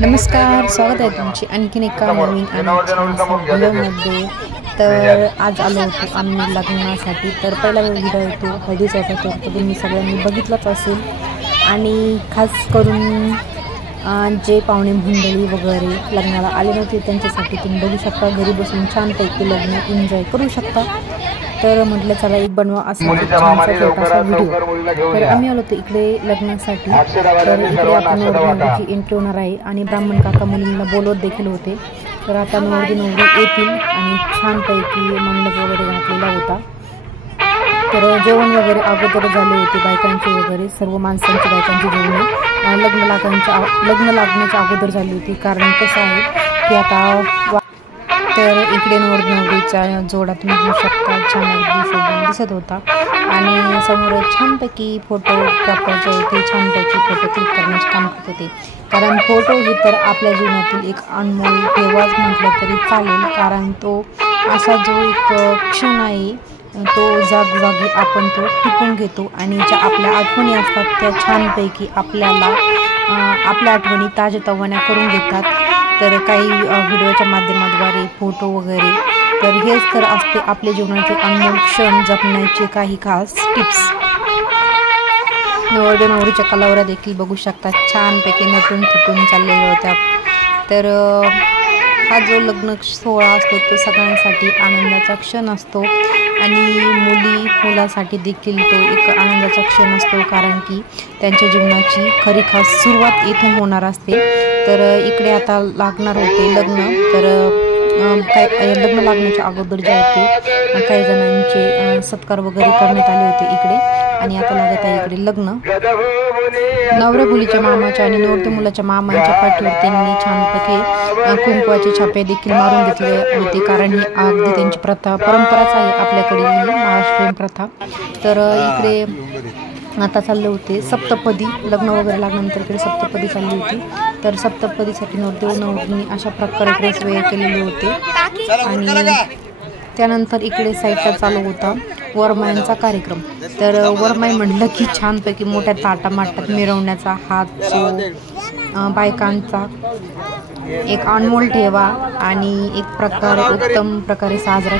नमस्कार, स्वागत आहे तुमची आणखीन एका नवीन व्हिडिओमध्ये। तर आज आलो होतो आम्ही लग्नासाठी। तर पहिला व्हिडिओ होतो हळदीचा होता, तर तुम्ही सगळ्यांनी बघितलाच असेल। आणि खास करून जे पाहुणे मंडळी वगैरे लग्नाला आले नव्हते त्यांच्यासाठी तुम्ही बघू शकता, घरी बसून छानपैकी लग्न एन्जॉय करू शकता। तर म्हटलं चला एक बनवा असा छोटासा व्हिडिओ। तर आम्ही आलो होतो इकडे लग्नासाठी। तर इकडे आपण नवरदेवाची एंट्री होणार आहे आणि ब्राह्मण काका मुलींना बोलवत देखील होते। तर आता नवरदेव येतील आणि छानपैकी मंडप वगैरे घातलेला होता। तर जेवण वगैरे अगोदर झाले होते, बायकांचे वगैरे सर्व माणसांची बायकांची जेवण लग्न लागण्याच्या अगोदर झाली होती। कारण कसं आहे की आता तर इकडे नवरदेवाचा जोडा तुम्ही बघू शकता, छान अगदी शोभून दिसत होता। आणि समोर छानपैकी फोटोग्राफरचे इथे छानपैकी फोटो क्लिक करण्याचे काम करत होते। कारण फोटो ही तर आपल्या जीवनातील एक अनमोल ठेवाच म्हटलं तरी चालेल। कारण तो असा जो एक क्षण आहे तो जागोजागी आपण तो टिपून घेतो आणि ज्या आपल्या आठवणी असतात त्या छानपैकी आपल्याला आपल्या आठवणी ताजेतवान्या करून देतात। तर काही व्हिडिओच्या माध्यमाद्वारे फोटो वगैरे, तर हेच तर असते आपल्या जीवनाचे अनमोल क्षण जपण्याचे काही खास टिप्स। नवरदेव नवरीच्या कलावऱ्या देखील बघू शकतात, छानपैकी नटून थुटून चाललेल्या होत्या। तर हा जो लग्न सोहळा असतो तो सगळ्यांसाठी आनंदाचा क्षण असतो आणि मुलासाठी देखील तो एक आनंदाचा क्षण असतो। कारण की त्यांच्या जीवनाची खरी खास सुरुवात इथून होणार असते। तर इकडे आता लागणार होते लग्न। तर लग्न लागण्याच्या अगोदर जे होते काही जणांचे सत्कार वगैरे करण्यात आले होते इकडे। आणि आता लागत आहे इकडे लग्न। नवऱ्या मुलीच्या मामाच्या आणि नवरदेव मुलाच्या मामांच्या पाठीवर त्यांनी छानपैकी कुंकवाचे छापे देखील मारून घेतले होते। कारण ही अगदी त्यांची परंपराच आहे आपल्याकडे, ही महाराष्ट्रीयन प्रथा। तर इकडे आता चालले होते सप्तपदी, लग्न वगैरे लागल्यानंतर इकडे सप्तपदी चालली होती। तर सप्तपदीसाठी नवरदेव नवरीने अशा प्रकारे ड्रेस वेअर केलेले होते। आणि त्यानंतर इकडे साईडला चालू होता वरमायांचा कार्यक्रम। तर वरमाई म्हटलं की छानपैकी मोठ्या ताटामाटात मिरवण्याचा हा जो बायकांचा एक अनमोल ठेवा आणि एक प्रकारे उत्तम प्रकारे साजरा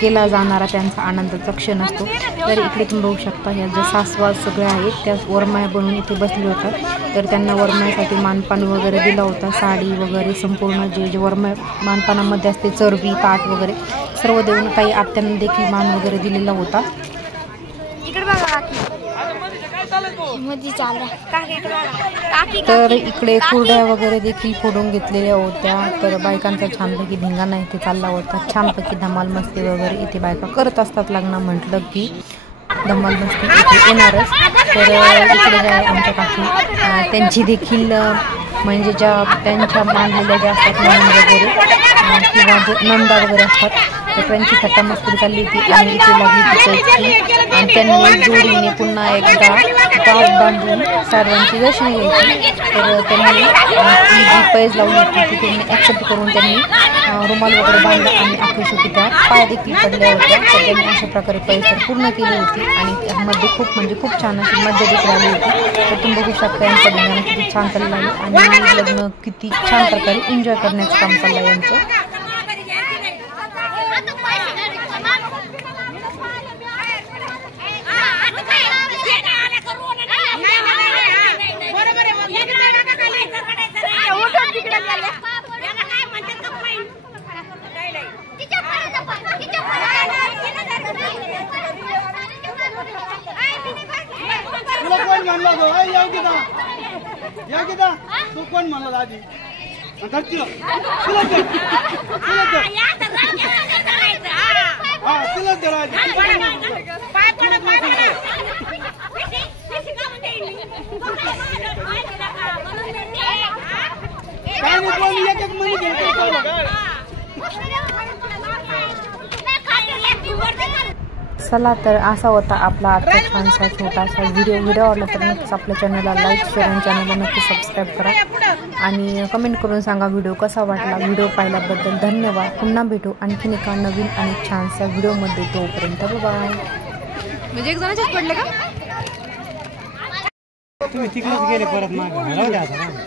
केला जाणारा त्यांचा आनंदाचा क्षण असतो। तर इकडे तुम्ही बघू शकता ह्या ज्या सासवा सगळ्या आहेत त्या वरमाया बनवून इथे बसले होतात। तर त्यांना वरमायासाठी मानपान वगैरे दिला होता, साडी वगैरे संपूर्ण जे वरमाय मानपानामध्ये असते, चरबी ताट वगैरे सर्व देऊन काही आत्यांना देखील मान वगैरे दिलेला होता। तर इकडे कुरड्या वगैरे देखील फोडून घेतलेल्या होत्या। तर बायकांचा छानपैकी धिंगाणा इथे चालला होता, छानपैकी धमाल मस्ती वगैरे इथे बायका करत असतात। लग्न म्हटलं की धमाल मस्ती इथे येणारच। तर इकडे ज्या आमच्या काकी त्यांची देखील म्हणजे ज्या त्यांच्या मानलेल्या ज्या असतात नंद वगैरे किंवा नंदा वगैरे असतात तर त्यांची थट्टा मस्ती चालली होती। आणि इथे लागली तिच्याची आणि त्यांनी जोडीने पुन्हा एकदा गाठ बांधून सर्वांची दर्शन घ्यायची। तर त्यांनी ती जी पैज लावली होती ती त्यांनी ॲक्सेप्ट करून त्यांनी रुमाल वगैरे बांधला आणि अखेरशेवटी त्या पाय देखील पडल्या होत्या। तर त्यांनी अशा प्रकारे पैज तर पूर्ण केली होती आणि त्यामध्ये खूप छान अशी मजा देखील आली होती। तर तुम्ही बघू शकता यांचा धिंगाणा किती छान चालला आहे आणि लग्न किती छान प्रकारे एन्जॉय करण्याचं काम चाललं आहे यांचं। तू कोण म्हणला आधी चला तर असा होता आपला आजचा छानसा छोटासा व्हिडिओ आवडला तर नक्कीच आपल्या चॅनलला लाईक शेअर आणि चॅनलला नक्की सबस्क्राईब करा आणि कमेंट करून सांगा व्हिडिओ कसा वाटला। व्हिडिओ पाहिल्याबद्दल धन्यवाद। पुन्हा भेटू आणखीन एका नवीन आणि छानसा व्हिडिओमध्ये, तोपर्यंत बाय। म्हणजे एक जणांचेच पडले का तुम्ही तिकडेच गेले परत मागे